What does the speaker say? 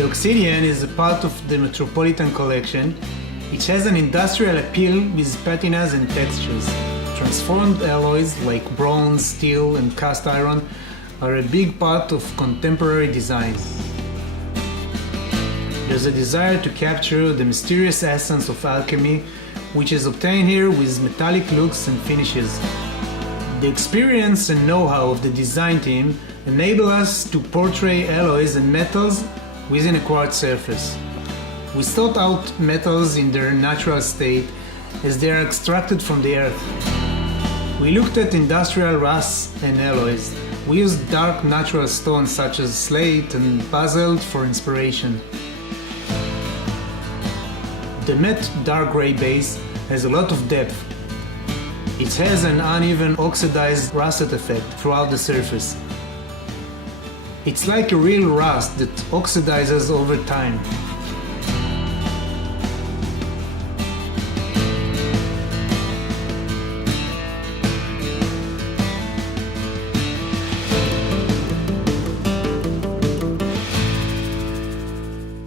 The Oxidian is a part of the Metropolitan collection. It has an industrial appeal with patinas and textures. Transformed alloys like bronze, steel, and cast iron are a big part of contemporary design. There's a desire to capture the mysterious essence of alchemy, which is obtained here with metallic looks and finishes. The experience and know-how of the design team enable us to portray alloys and metals within a quartz surface. We sought out metals in their natural state as they are extracted from the earth. We looked at industrial rusts and alloys. We used dark natural stones such as slate and basalt for inspiration. The matte dark gray base has a lot of depth. It has an uneven oxidized rusted effect throughout the surface. It's like a real rust that oxidizes over time.